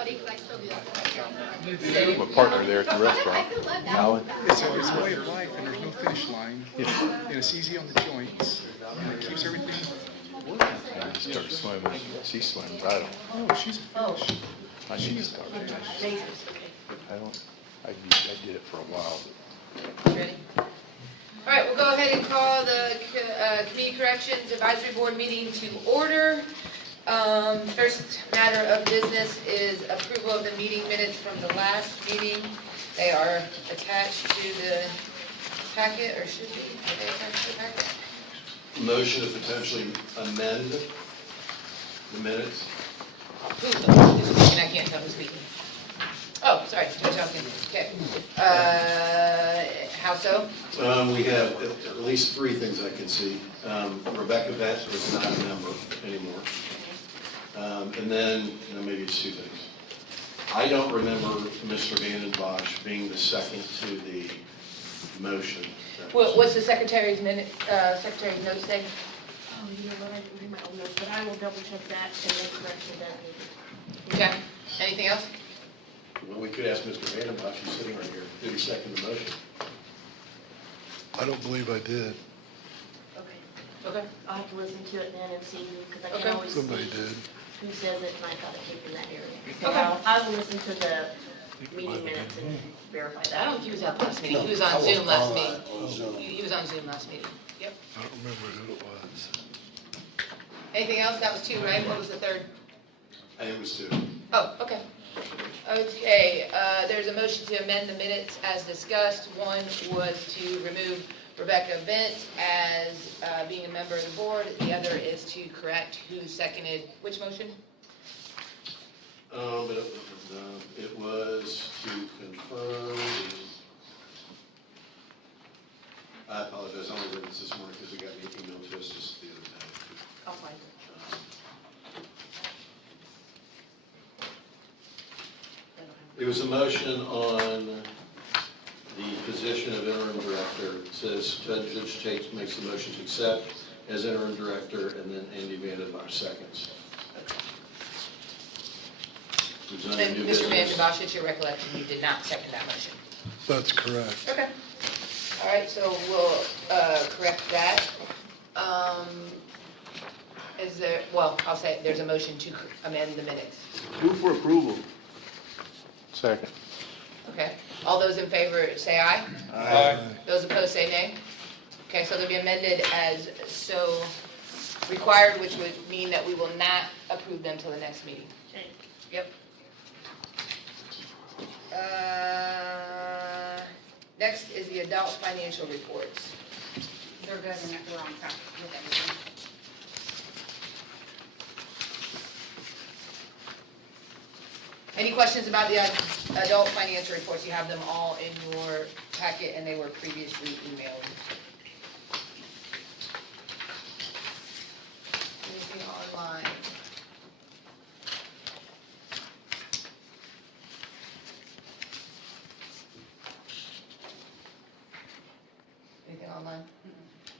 buddy, because I still do that. I'm a partner there at the restaurant. Alan? It's a way of life, and there's no finish line. And it's easy on the joints, and it keeps everything. I started swimming. She swims. I don't. Oh, she's a fish. I need to start. I don't. I did it for a while. Ready? All right, we'll go ahead and call the Community Corrections Advisory Board meeting to order. First matter of business is approval of the meeting minutes from the last meeting. They are attached to the packet, or should be. Are they attached to the packet? Motion to potentially amend the minutes. Who's speaking? I can't tell who's speaking. Oh, sorry, Joe Johnson. Okay. How so? We have at least three things I can see. Rebecca Vance is not a member anymore. And then, maybe it's two things. I don't remember Mr. Vanden Bosch being the second to the motion. What's the secretary's note say? Oh, you know what, I didn't read my own notes, but I will double check that and then correction that. Okay. Anything else? Well, we could ask Mr. Vanden Bosch, he's sitting right here. Did he second the motion? I don't believe I did. Okay, Okay. I'll have to listen to it then and see, because I Okay. can always Somebody see did. who says it, and I thought I came in that area. Okay. So I will listen to the meeting minutes and verify I that. don't think he was at the last meeting. He was on Zoom last meeting. He was on Zoom last meeting. Yep. I don't remember who it was. Anything else? That was two, right? What was the third? I think it was two. Oh, okay. Okay, there's a motion to amend the minutes as discussed. One was to remove Rebecca Vent as being a member of the board. The other is to correct who seconded which motion? But it was to confirm. I apologize, I only read this morning because it got me emailed to us just the other day. I'll find it. There was a motion on the position of interim director. It says Judge Tate makes the motion to accept as interim director, and then Andy Vanden Bosch seconds. Who's on the And new Mr. business. Vanden Bosch, it's your recollection, you did not second that motion. That's correct. Okay. All right, so we'll correct that. Is there, well, I'll say there's a motion to amend the minutes. Move for approval. Second. Okay. All those in favor say aye. Aye. Those opposed say nay. Okay, so they'll be amended as so required, which would mean that we will not approve them till the next meeting. Okay. Yep. Next is the adult financial reports. They're good and we're on track with everything. Any questions about the adult financial reports? You have them all in your packet and they were previously emailed. Anything online? Anything online?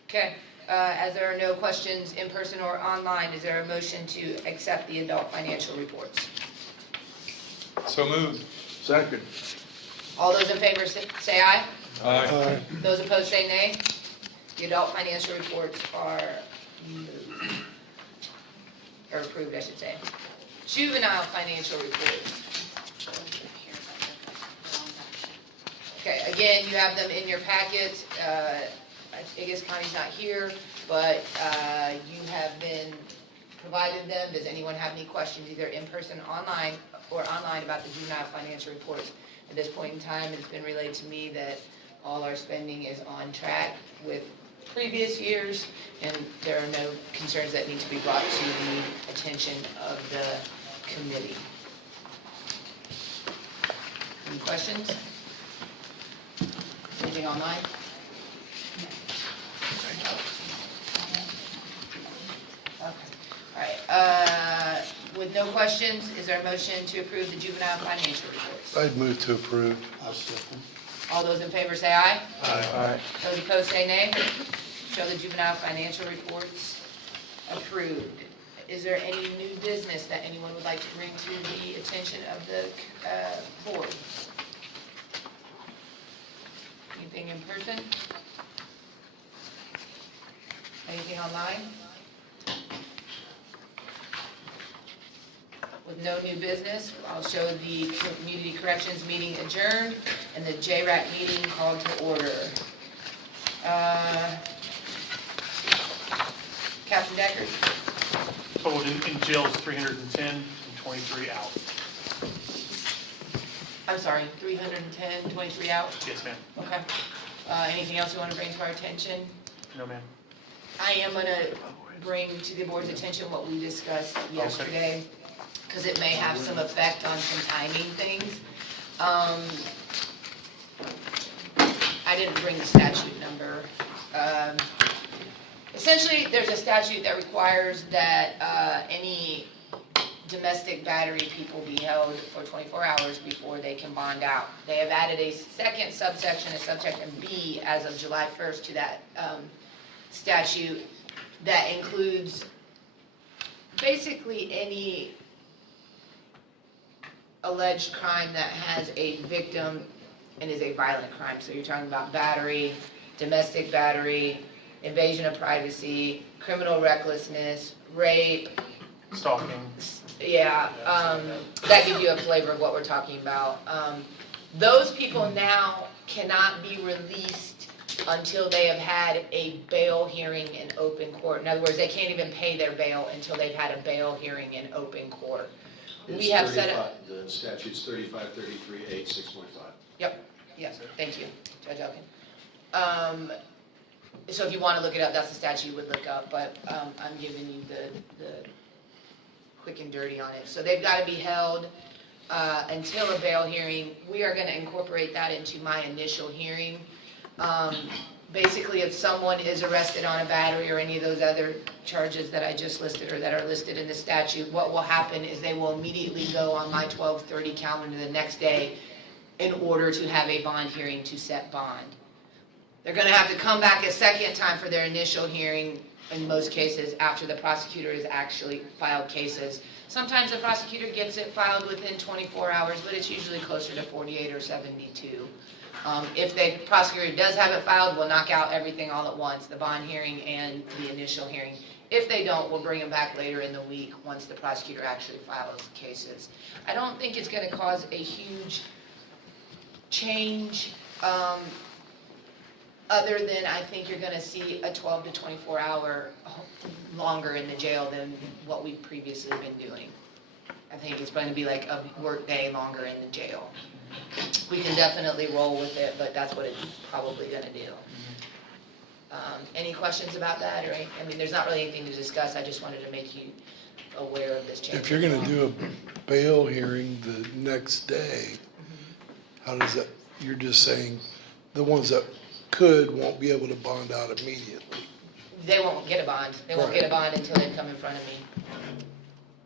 Okay, as there are no questions in person or online, is there a motion to accept the adult financial reports? So moved. Second. All those in favor say aye. Aye. Those opposed say nay. The adult financial reports are moved. Or approved, I should say. Juvenile financial reports. Okay, again, you have them in your packet. I guess Connie's not here, but you have been provided them. Does anyone have any questions, either in person or online about the juvenile financial reports? At this point in time, it's been relayed to me that all our spending is on track with previous years, and there are no concerns that need to be brought to the attention of the committee. Any questions? Anything online? Okay. All right. With no questions, is there a motion to approve the juvenile financial reports? I'd move to approve. All those in favor say aye. Aye. Those opposed say nay. Show the juvenile financial reports approved. Is there any new business that anyone would like to bring to the attention of the board? Anything in person? Anything online? With no new business, I'll show the Community Corrections meeting adjourned and the JRAC meeting called to order. Captain Decker? Total in jail is 310 and 23 out. I'm sorry, 310, 23 out? Yes, ma'am. Okay. Anything else you want to bring to our attention? No, ma'am. I am going to bring to the board's attention what we discussed yesterday, because it may have some effect on some timing things. I didn't bring the statute number. Essentially, there's a statute that requires that any domestic battery people be held for 24 hours before they can bond out. They have added a second subsection, a subsection B, as of July 1st to that statute that includes basically any alleged crime that has a victim and is a violent crime. So you're talking about battery, domestic battery, invasion of privacy, criminal recklessness, rape. Stalking. Yeah, that gives you a flavor of what we're talking about. Those people now cannot be released until they have had a bail hearing in open court. In other words, they can't even pay their bail until they've had a bail hearing in open court. We have set up. The statute's 3533A 6.5. Yep, yes, thank you, Judge Elkin. So if you want to look it up, that's the statute you would look up, but I'm giving you the quick and dirty on it. So they've got to be held until a bail hearing. We are going to incorporate that into my initial hearing. Basically, if someone is arrested on a battery or any of those other charges that I just listed or that are listed in the statute, what will happen is they will immediately go on my 12/30 calendar the next day in order to have a bond hearing to set bond. They're going to have to come back a second time for their initial hearing, in most cases, after the prosecutor has actually filed cases. Sometimes the prosecutor gets it filed within 24 hours, but it's usually closer to 48 or 72. If the prosecutor does have it filed, we'll knock out everything all at once, the bond hearing and the initial hearing. If they don't, we'll bring them back later in the week once the prosecutor actually files cases. I don't think it's going to cause a huge change, other than I think you're going to see a 12 to 24 hour longer in the jail than what we've previously been doing. I think it's going to be like a work day longer in the jail. We can definitely roll with it, but that's what it's probably going to do. Any questions about that? Or I mean, there's not really anything to discuss. I just wanted to make you aware of this change. If you're gonna do a bail hearing the next day, how does that, you're just saying the ones that could won't be able to bond out immediately? They won't get a bond. They won't get a bond until they come in front of me.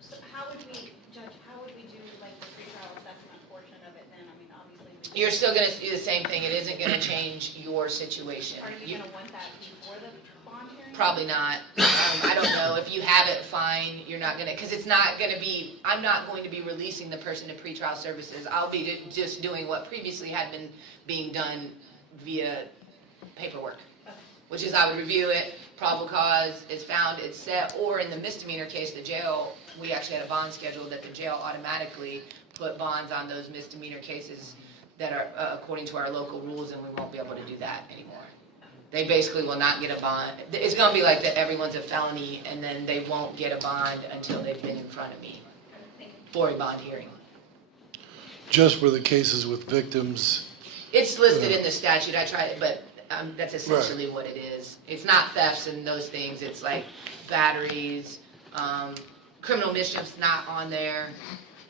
So how would we, Judge, how would we do like the pretrial assessment portion of it then? I mean, obviously. You're still going to do the same thing. It isn't going to change your situation. Are you going to want that before the bond hearing? Probably not. I don't know. If you have it, fine. You're not going to, because it's not going to be, I'm not going to be releasing the person to pretrial services. I'll be just doing what previously had been being done via paperwork, which is I would review it, probable cause, it's found, it's set, or in the misdemeanor case, the jail, we actually had a bond schedule that the jail automatically put bonds on those misdemeanor cases that are according to our local rules, and we won't be able to do that anymore. They basically will not get a bond. It's going to be like that everyone's a felony, and then they won't get a bond until they've been in front of me for a bond hearing. Just for the cases with victims? It's listed in the statute, I tried it, but that's essentially what it is. It's not thefts and those things, it's like batteries, criminal mischief's not on there.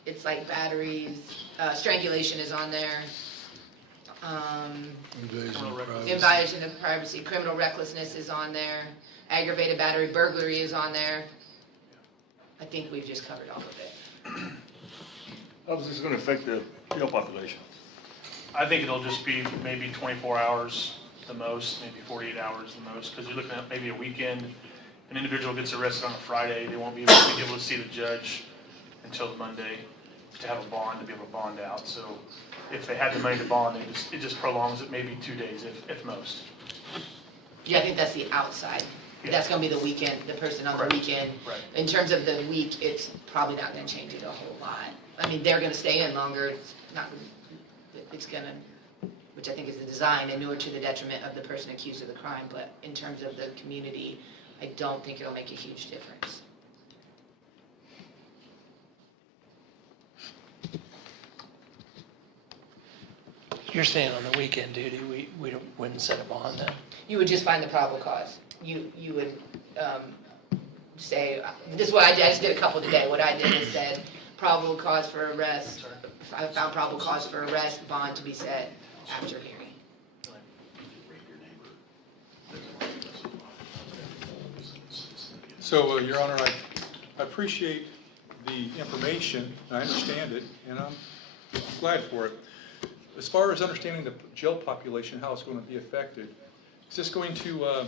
It's like batteries, strangulation is on there. Invasion of privacy, criminal recklessness is on there. Aggravated battery, burglary is on there. I think we've just covered all of it. How is this gonna affect the jail population? I think it'll just be maybe 24 hours the most, maybe 48 hours the most, because you're looking at maybe a weekend an individual gets arrested on a Friday, they won't be able to see the judge until Monday to have a bond, to be able to bond out. So if they had the money to bond, it just prolongs it maybe 2 days if most. Yeah, I think that's the outside. That's gonna be the weekend, the person on the Right. weekend. Right. In terms of the week, it's probably not gonna change it a whole lot. I mean, they're gonna stay in longer, it's gonna, which I think is the design, inure to the detriment of the person accused of the crime, but in terms of the community, I don't think it'll make a huge difference. You're saying on the weekend duty, wouldn't set a bond then? You would just find the probable cause. You would say, this is what I did, I just did a couple today. What I did is said, probable cause for arrest, I found probable cause for arrest, bond to be set after hearing. So, Your Honor, I appreciate the information, I understand it, and I'm glad for it. As far as understanding the jail population, how it's going to be affected, is this going to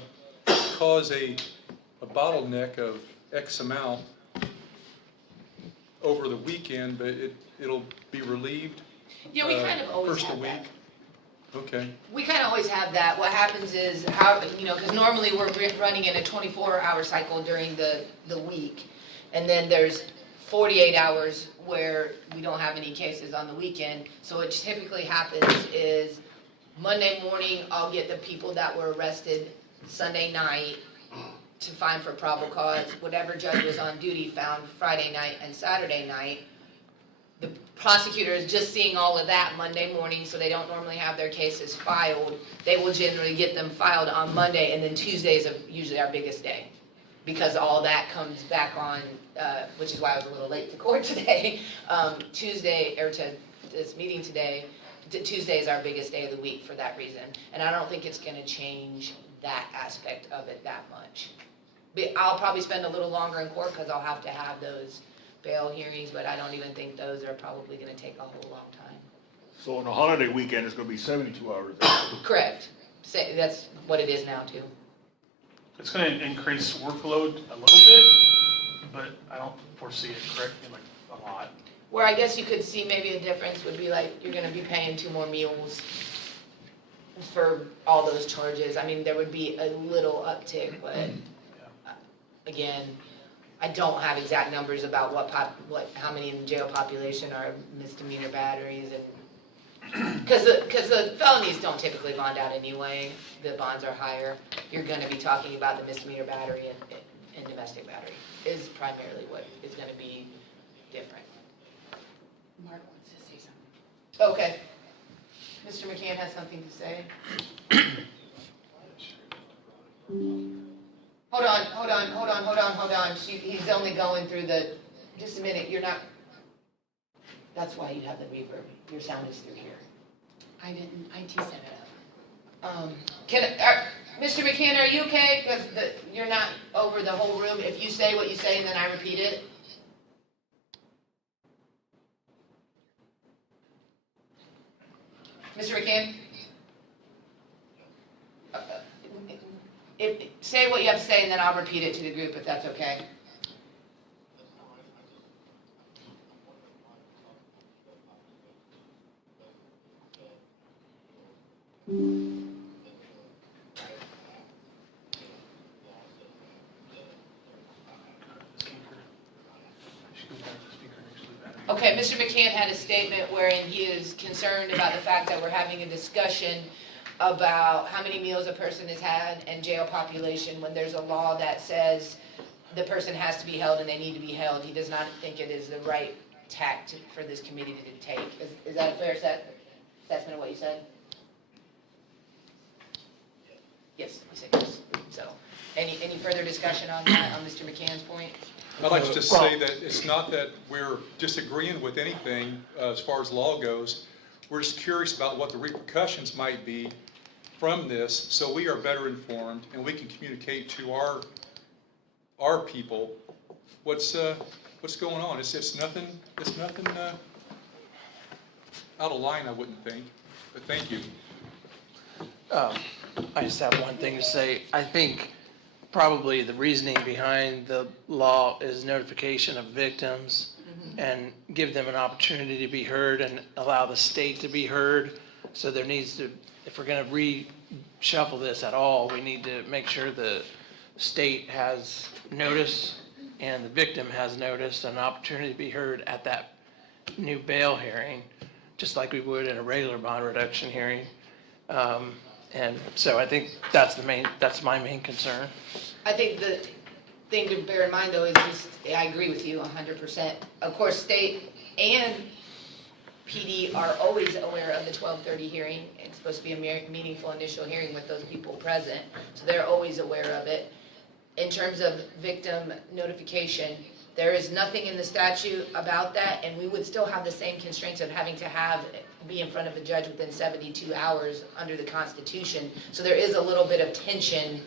cause a bottleneck of X amount over the weekend, but it'll be relieved? Yeah, we kind of always First of have the that. week? Okay. We kind of always have that. What happens is, because normally we're running in a 24-hour cycle during the week, and then there's 48 hours where we don't have any cases on the weekend. So what typically happens is Monday morning, I'll get the people that were arrested Sunday night to find for probable cause. Whatever judge was on duty found Friday night and Saturday night. The prosecutor is just seeing all of that Monday morning, so they don't normally have their cases filed. They will generally get them filed on Monday, and then Tuesday is usually our biggest day, because all that comes back on, which is why I was a little late to court today. Tuesday, or to this meeting today, Tuesday is our biggest day of the week for that reason. And I don't think it's gonna change that aspect of it that much. But I'll probably spend a little longer in court, because I'll have to have those bail hearings, but I don't even think those are probably gonna take a whole long time. So on a holiday weekend, it's gonna be 72 hours. Correct. That's what it is now too. It's gonna increase workload a little bit, but I don't foresee it correctly like a lot. Where I guess you could see maybe a difference would be like, you're gonna be paying 2 more meals for all those charges. I mean, there would be a little uptick, but again, I don't have exact numbers about how many in the jail population are misdemeanor batteries, and because the felonies don't typically bond out anyway. The bonds are higher. You're going to be talking about the misdemeanor battery and domestic battery is primarily what is going to be different. Mark wants to say something. Okay. Mr. McCann has something to say. Hold on. He's only going through just a minute, you're not, that's why you have the reverb. Your sound is through here. I didn't, IT set it up. Mr. McCann, are you okay? Because you're not over the whole room. If you say what you say and then I repeat it. Mr. McCann? Say what you have to say and then I'll repeat it to the group if that's okay. Okay, Mr. McCann had a statement wherein he is concerned about the fact that we're having a discussion about how many meals a person has had and jail population when there's a law that says the person has to be held and they need to be held. He does not think it is the right tact for this committee to take. Is that a fair assessment of what you said? Yes, you said yes. So, any further discussion on that, on Mr. McCann's point? I'd like to just say that it's not that we're disagreeing with anything as far as law goes. We're just curious about what the repercussions might be from this, so we are better informed and we can communicate to our people what's going on. It's nothing out of line, I wouldn't think. But thank you. I just have one thing to say. I think probably the reasoning behind the law is notification of victims and give them an opportunity to be heard and allow the state to be heard. So there needs to, if we're gonna reshuffle this at all, we need to make sure the state has notice and the victim has notice, an opportunity to be heard at that new bail hearing, just like we would in a regular bond reduction hearing. And so I think that's my main concern. I think the thing to bear in mind though is just, I agree with you 100%. Of course, state and PD are always aware of the 12:30 hearing. It's supposed to be a meaningful initial hearing with those people present, so they're always aware of it. In terms of victim notification, there is nothing in the statute about that, and we would still have the same constraints of having to be in front of a judge within 72 hours under the Constitution. So there is a little bit of tension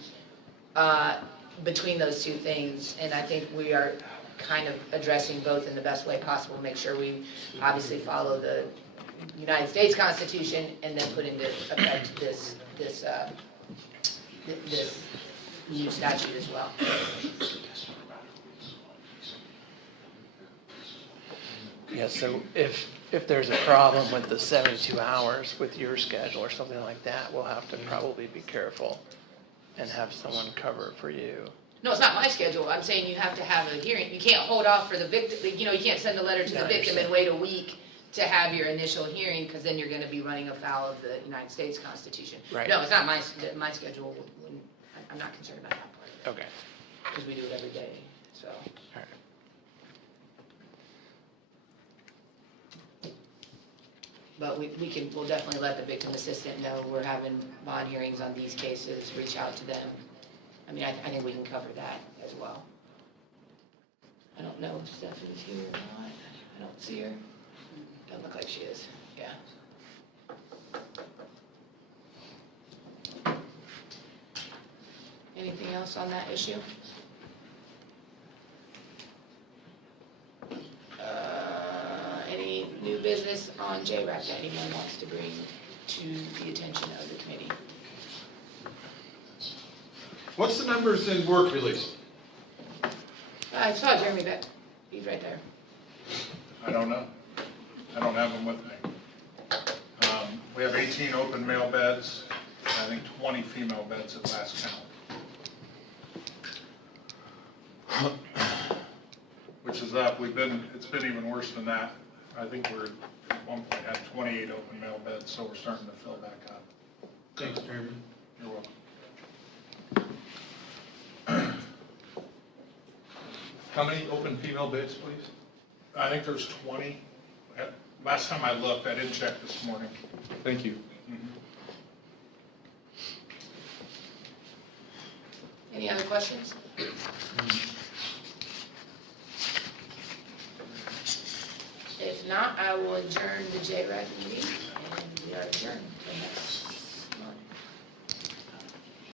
between those two things, and I think we are kind of addressing both in the best way possible, make sure we obviously follow the United States Constitution and then put into effect this new statute as well. Yeah, so if there's a problem with the 72 hours with your schedule or something like that, we'll have to probably be careful and have someone cover it for you. No, it's not my schedule. I'm saying you have to have a hearing. You can't hold off for the victim, you can't send a letter to the No, I victim and understand. wait a week to have your initial hearing, because then you're gonna be running afoul of the United States Constitution. Right. No, it's not my schedule. I'm not concerned about that part, Okay, because we do it every day, so. all right. But we'll definitely let the victim assistant know we're having bond hearings on these cases, reach out to them. I mean, I think we can cover that as well. I don't know if Stephanie's here or not. I don't see her. Doesn't look like she is, yeah. Anything else on that issue? Any new business on JRAC that anyone wants to bring to the attention of the committee? What's the numbers in work release? I saw Jeremy back, he's right there. I don't know. I don't have them with me. We have 18 open male beds, and I think 20 female beds at last count. Which is up. It's been even worse than that. I think we're at one point had 28 open male beds, so we're starting to fill back up. Thanks, Jeremy. You're welcome. How many open female beds, please? I think there's 20. Last time I looked, I didn't check this morning. Thank you. Any other questions? If not, I will adjourn the JRAC meeting, and we are adjourned.